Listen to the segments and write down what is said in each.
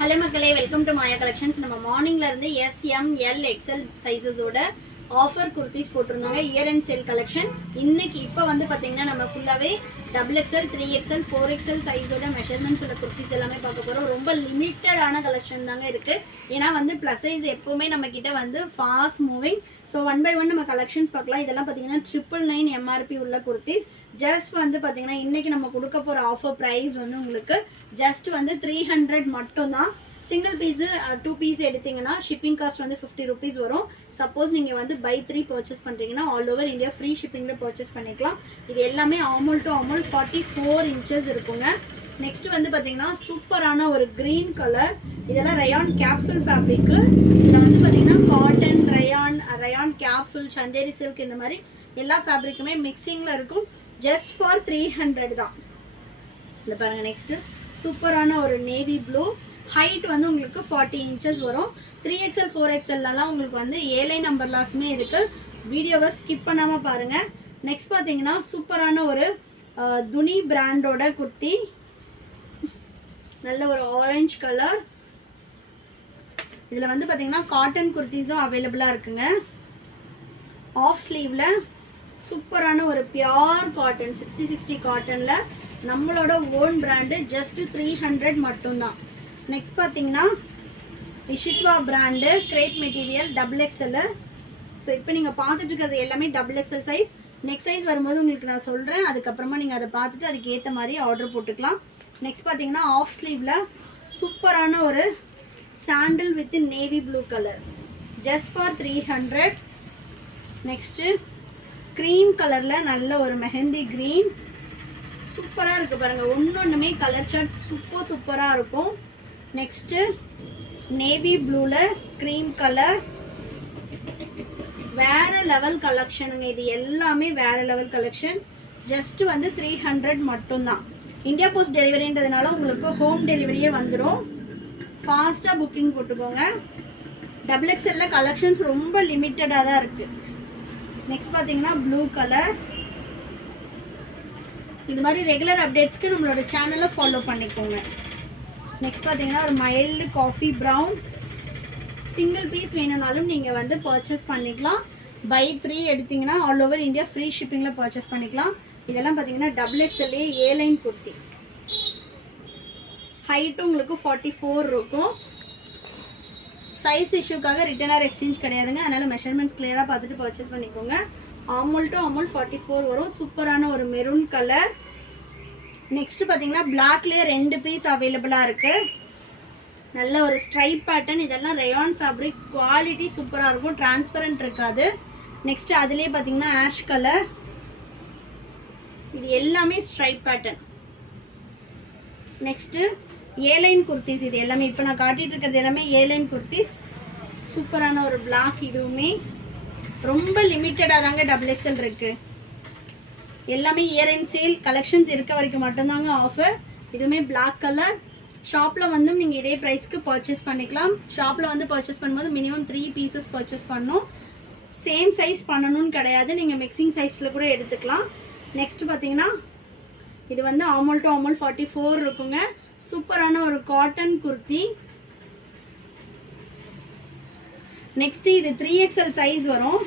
Hello மக்களே, welcome to Maya collections. நம்ம மார்னிங்ல இருந்து எஸ், எம், எல், எக்ஸ்எல் சைஸஸோட ஆஃபர் குர்த்திஸ் போட்டிருந்தாங்க. Year end sale collection. இன்னைக்கு இப்போ வந்து பார்த்தீங்கன்னா நம்ம ஃபுல்லாகவே XXL, 3XL, 4XL சைஸோட மெஷர்மெண்ட்ஸோட குர்த்திஸ் எல்லாமே பார்க்க போகிறோம். ரொம்ப லிமிட்டடான கலெக்ஷன் தாங்க இருக்குது. ஏன்னா வந்து ப்ளஸ் சைஸ் எப்போவுமே நம்ம கிட்ட வந்து fast moving. So one by one நம்ம கலெக்ஷன்ஸ் பார்க்கலாம். இதெல்லாம் பார்த்தீங்கன்னா 999 MRP உள்ள குர்த்திஸ். ஜஸ்ட் வந்து பார்த்தீங்கன்னா இன்றைக்கி நம்ம கொடுக்க போகிற ஆஃபர் ப்ரைஸ் வந்து உங்களுக்கு ஜஸ்ட் வந்து 300 மட்டும்தான். சிங்கிள் பீஸு 2 பீஸ் எடுத்திங்கன்னா ஷிப்பிங் காஸ்ட் வந்து 50 rupees வரும். சப்போஸ் நீங்கள் வந்து பை 3 பர்ச்சேஸ் பண்ணுறீங்கன்னா ஆல் ஓவர் இந்தியா ஃப்ரீ ஷிப்பிங்கில் பர்ச்சேஸ் பண்ணிக்கலாம். இது எல்லாமே ஆமூல் டு ஆமூல் 44 inches இருக்குங்க. நெக்ஸ்ட் வந்து பார்த்தீங்கன்னா சூப்பரான ஒரு க்ரீன் கலர். இதெல்லாம் ரயான் கேப்சூல் ஃபேப்ரிக்கு. இதில் வந்து பார்த்தீங்கன்னா cotton, rayon capsule, Chanderi silk, இந்த மாதிரி எல்லா ஃபேப்ரிக்குமே மிக்சிங்கில் இருக்கும். ஜஸ்ட் ஃபார் 300 தான். இந்த பாருங்கள். நெக்ஸ்ட்டு சூப்பரான ஒரு நேவி ப்ளூ. ஹைட் வந்து உங்களுக்கு 40 inches வரும். 3XL 4XLலாம் உங்களுக்கு வந்து 7 நம்பர் லாஸுமே இருக்குது. வீடியோவை ஸ்கிப் பண்ணாமல் பாருங்கள். நெக்ஸ்ட் பார்த்தீங்கன்னா சூப்பரான ஒரு துணி பிராண்டோட குர்த்தி. நல்ல ஒரு ஆரஞ்ச் கலர். இதில் வந்து பார்த்தீங்கன்னா காட்டன் குர்த்திஸும் அவைலபிளாக இருக்குங்க. ஆஃப் ஸ்லீவில் சூப்பரான ஒரு பியோர் காட்டன் 60 காட்டனில் நம்மளோட ஓன் பிராண்டு ஜஸ்ட் 300 மட்டும்தான். நெக்ஸ்ட் பார்த்தீங்கன்னா Ishitva brand crepe material XXL. So இப்போ நீங்கள் பார்த்துட்டு இருக்கிறது எல்லாமே XXL சைஸ். நெக்ஸ்ட் சைஸ் வரும்போது உங்களுக்கு நான் சொல்கிறேன். அதுக்கப்புறமா நீங்கள் அதை பார்த்துட்டு அதுக்கு ஏற்ற மாதிரி ஆர்டர் போட்டுக்கலாம். நெக்ஸ்ட் பார்த்தீங்கன்னா ஆஃப் ஸ்லீவில் சூப்பரான ஒரு சாண்டில் with navy blue colour just for 300. Next cream கலரில் நல்ல ஒரு மெஹந்தி க்ரீன் சூப்பராக இருக்குது பாருங்கள். ஒன்றுமே கலர் சார்ட்ஸ் சூப்பராக இருக்கும். நெக்ஸ்ட்டு நேவி ப்ளூவில் க்ரீம் கலர். வேறு லெவல் கலெக்ஷனுங்க. இது எல்லாமே வேறு லெவல் கலெக்ஷன். ஜஸ்ட்டு வந்து 300 மட்டும்தான். இந்தியா போஸ்ட் டெலிவரின்றதுனால உங்களுக்கு ஹோம் டெலிவரியே வந்துடும். ஃபாஸ்ட்டாக புக்கிங் போட்டுக்கோங்க. XXL கலெக்ஷன்ஸ் ரொம்ப லிமிட்டடாக தான் இருக்குது. நெக்ஸ்ட் பார்த்தீங்கன்னா ப்ளூ கலர். இது மாதிரி ரெகுலர் அப்டேட்ஸ்க்கு நம்மளோட சேனலை ஃபாலோ பண்ணிக்கோங்க. நெக்ஸ்ட் பார்த்தீங்கன்னா ஒரு mild coffee brown. Single piece வேணும்னாலும் நீங்கள் வந்து பர்ச்சேஸ் பண்ணிக்கலாம். பை 3 எடுத்திங்கன்னா ஆல் ஓவர் இந்தியா ஃப்ரீ ஷிப்பிங்கில் பர்ச்சேஸ் பண்ணிக்கலாம். இதெல்லாம் பார்த்தீங்கன்னா XXL A-லைன் குர்த்தி. ஹைட்டும் உங்களுக்கு 44 இருக்கும். சைஸ் இஷ்யூக்காக ரிட்டர்ன் ஆர் எக்ஸ்சேஞ்ச் கிடையாதுங்க. அதனால் மெஷர்மெண்ட்ஸ் கிளியராக பார்த்துட்டு பர்ச்சேஸ் பண்ணிக்கோங்க. ஆமூல் டு ஆமூல் 44 வரும். சூப்பரான ஒரு மெரூன் கலர். நெக்ஸ்ட் பார்த்தீங்கன்னா பிளாக்லேயே 2 பீஸ் அவைலபிளாக இருக்குது. நல்ல ஒரு ஸ்ட்ரைப் பேட்டர்ன். இதெல்லாம் ரயான் ஃபேப்ரிக். குவாலிட்டி சூப்பராக இருக்கும். டிரான்ஸ்பரண்ட் இருக்காது. நெக்ஸ்ட் அதுலேயே பார்த்தீங்கன்னா ஆஷ் கலர். இது எல்லாமே ஸ்ட்ரைப் பேட்டர்ன். நெக்ஸ்ட்டு A-லைன் குர்த்திஸ். இது எல்லாமே இப்போ நான் காட்டிகிட்டு இருக்கிறது எல்லாமே A-லைன் குர்த்திஸ். சூப்பரான ஒரு பிளாக். இதுவுமே ரொம்ப லிமிட்டடாக தாங்க XXL இருக்குது. எல்லாமே இயர் அண்ட் சேல் கலெக்ஷன்ஸ் இருக்க வரைக்கும் மட்டும்தாங்க ஆஃபர். இதுவுமே பிளாக் கலர். ஷாப்பில் வந்து நீங்கள் இதே ப்ரைஸ்க்கு பர்ச்சேஸ் பண்ணிக்கலாம். ஷாப்பில் வந்து பர்ச்சேஸ் பண்ணும்போது மினிமம் 3 pieces பர்ச்சேஸ் பண்ணணும். சேம் சைஸ் பண்ணணும்னு கிடையாது. நீங்கள் மிக்சிங் சைஸில் கூட எடுத்துக்கலாம். நெக்ஸ்ட் பார்த்தீங்கன்னா இது வந்து ஆமூல் டு ஆமூல் 44 இருக்குங்க. சூப்பரான ஒரு காட்டன் குர்த்தி. நெக்ஸ்ட்டு இது 3XL சைஸ் வரும்.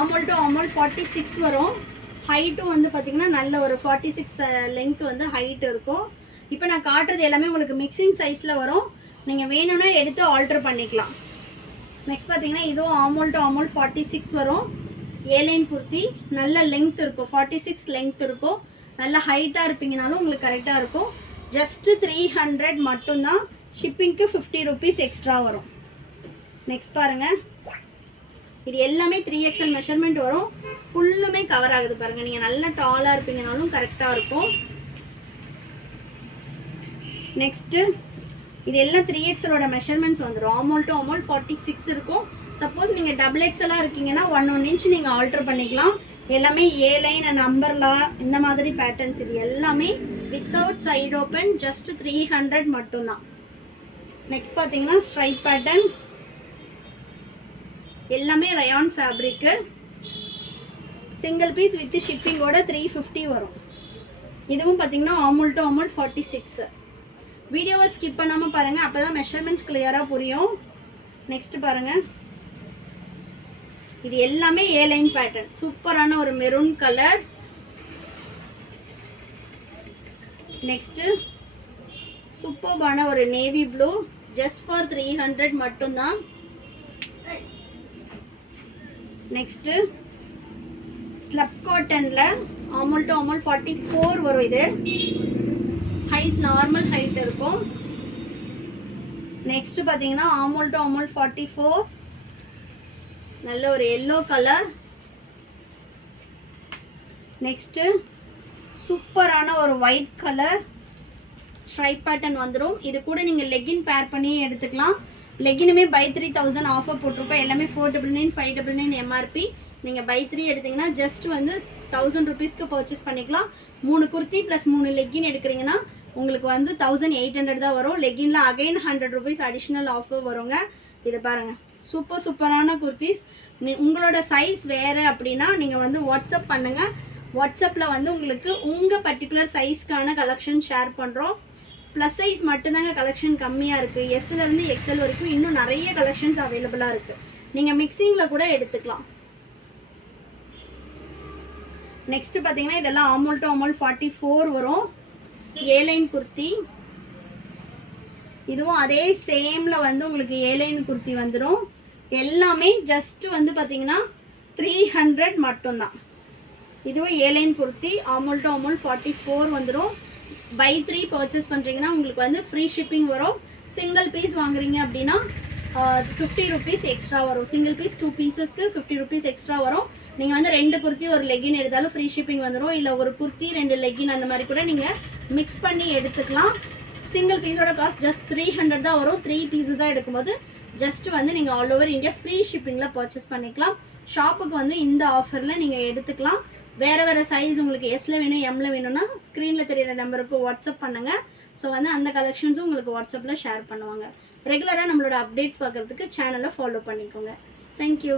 ஆமூல் டு ஆமூல் 46 வரும். ஹைட்டும் வந்து பார்த்திங்கன்னா நல்ல ஒரு 46 லென்த் வந்து ஹைட் இருக்கும். இப்போ நான் காட்டுறது எல்லாமே உங்களுக்கு மிக்சிங் சைஸில் வரும். நீங்கள் வேணும்னா எடுத்து ஆல்ட்ரு பண்ணிக்கலாம். நெக்ஸ்ட் பார்த்தீங்கன்னா இதுவும் ஆமூல் டு ஆமூல் 46 வரும். A-லைன் குர்த்தி. நல்ல லென்த் இருக்கும். 46 லென்த் இருக்கும். நல்ல ஹைட்டாக இருப்பீங்கனாலும் உங்களுக்கு கரெக்டாக இருக்கும். ஜஸ்ட்டு 300 மட்டும்தான். ஷிப்பிங்க்கு 50 rupees எக்ஸ்ட்ரா வரும். நெக்ஸ்ட் பாருங்கள். இது எல்லாமே 3XL மெஷர்மெண்ட் வரும். ஃபுல்லுமே கவர் ஆகுது பாருங்கள். நீங்கள் நல்ல டாலாக இருப்பீங்கனாலும் கரெக்டாக இருக்கும். நெக்ஸ்ட்டு இது எல்லாம் 3XLோட மெஷர்மெண்ட்ஸ் வந்துடும். ஆமூல் டு ஆமூல் 46 இருக்கும். சப்போஸ் நீங்கள் XXLாக இருக்கீங்கன்னா 1 inch நீங்கள் ஆல்டர் பண்ணிக்கலாம். எல்லாமே A-லைன் அண்ட் அம்பர்லா இந்த மாதிரி பேட்டர்ன்ஸ். இது எல்லாமே வித்தவுட் சைடு ஓப்பன். ஜஸ்ட் 300 மட்டும்தான். நெக்ஸ்ட் பார்த்தீங்கன்னா ஸ்ட்ரைப் பேட்டர்ன். எல்லாமே ரயான் ஃபேப்ரிக்கு. சிங்கிள் பீஸ் வித் ஷிப்பிங்கோட 350 வரும். இதுவும் பார்த்தீங்கன்னா ஆமூல் டு ஆமூல் 46. வீடியோவை ஸ்கிப் பண்ணாமல் பாருங்கள், அப்போ தான் மெஷர்மெண்ட்ஸ் கிளியராக புரியும். நெக்ஸ்ட் பாருங்கள், இது எல்லாமே ஏ லைன் பேட்டர்ன். சூப்பரான ஒரு மெரூன் கலர். நெக்ஸ்ட் சூப்பர்பான ஒரு நேவி ப்ளூ. ஜஸ்ட் ஃபார் 300 மட்டும்தான். நெக்ஸ்ட் ஸ்லப் காட்டன்ல ஆமுல் டு ஆமுல் 44 வரும். இது ஹைட் நார்மல் ஹைட் இருக்கும். நெக்ஸ்ட் பார்த்தீங்கன்னா ஆமுல் டு ஆமுல் 44, நல்ல ஒரு எல்லோ கலர். நெக்ஸ்ட் சூப்பரான ஒரு ஒயிட் கலர் ஸ்ட்ரைப் பேட்டர்ன் வந்துடும். இது கூட நீங்கள் லெகின் பேர் பண்ணி எடுத்துக்கலாம். லெகினுமே பை 3000 ஆஃபர் போட்டிருப்போம். எல்லாமே 499, 599 எம்ஆர்பி. நீங்கள் பை 3 எடுத்தீங்கன்னா ஜஸ்ட் வந்து 1000 ருபீஸ்க்கு பர்ச்சேஸ் பண்ணிக்கலாம். 3 குர்த்தி ப்ளஸ் 3 லெகின் எடுக்கிறீங்கன்னா உங்களுக்கு வந்து 1800 தான் வரும். லெகின்ல அகைன் 100 ருபீஸ் அடிஷ்னல் ஆஃபர் வருங்க. இது பாருங்கள், சூப்பரான குர்த்திஸ். உங்களோட சைஸ் வேறு அப்படின்னா நீங்கள் வந்து வாட்ஸ்அப் பண்ணுங்கள். வாட்ஸ்அப்பில் வந்து உங்களுக்கு உங்கள் பர்டிகுலர் சைஸ்க்கான கலெக்ஷன் ஷேர் பண்ணுறோம். ப்ளஸ் சைஸ் மட்டும்தாங்க கலெக்ஷன் கம்மியாக இருக்குது. எஸ்லேருந்து எக்ஸ்எல் வரைக்கும் இன்னும் நிறைய கலெக்ஷன்ஸ் அவைலபிளாக இருக்குது. நீங்கள் மிக்சிங்கில் கூட எடுத்துக்கலாம். நெக்ஸ்ட் பார்த்தீங்கன்னா இதெல்லாம் ஆமுல் டு ஆமுல் 44 வரும். ஏ லைன் குர்த்தி. இதுவும் அதே சேமில் வந்து உங்களுக்கு ஏ லைன் குர்த்தி வந்துடும். எல்லாமே ஜஸ்ட் வந்து பார்த்தீங்கன்னா 300 மட்டும்தான். இதுவும் ஏ லைன் குர்த்தி ஆமுல் டு ஆமுல் 44 வந்துடும். பை 3 பர்ச்சேஸ் பண்ணுறீங்கன்னா உங்களுக்கு வந்து ஃப்ரீ ஷிப்பிங் வரும். சிங்கிள் பீஸ் வாங்குறீங்க அப்படின்னா 50 ருபீஸ் எக்ஸ்ட்ரா வரும். சிங்கிள் பீஸ் 2 பீசஸ்க்கு 50 ருபீஸ் எக்ஸ்ட்ரா வரும். நீங்கள் வந்து 2 குர்த்தி ஒரு லெகின் எடுத்தாலும் ஃப்ரீ ஷிப்பிங் வந்துடும். இல்லை ஒரு குர்த்தி 2 லெகின் அந்த மாதிரி கூட நீங்கள் மிக்ஸ் பண்ணி எடுத்துக்கலாம். சிங்கிள் பீஸோட காஸ்ட் ஜஸ்ட் 300 தான் வரும். 3 பீசஸாக எடுக்கும்போது ஜஸ்ட் வந்து நீங்கள் ஆல் ஓவர் இந்தியா ஃப்ரீ ஷிப்பிங்கில் பர்ச்சேஸ் பண்ணிக்கலாம். ஷாப்புக்கு வந்து இந்த ஆஃபரில் நீங்கள் எடுத்துக்கலாம். வேறு சைஸ் உங்களுக்கு எஸ்ல வேணும், எம்ல வேணும்னா ஸ்க்ரீனில் தெரியிற நம்பருக்கு வாட்ஸ்அப் பண்ணுங்கள். ஸோ வந்து அந்த கலெக்ஷன்ஸும் உங்களுக்கு வாட்ஸ்அப்பில் ஷேர் பண்ணுவாங்க. ரெகுலராக நம்மளோட அப்டேட்ஸ் பார்க்குறதுக்கு சேனலை ஃபாலோ பண்ணிக்கோங்க. தேங்க்யூ.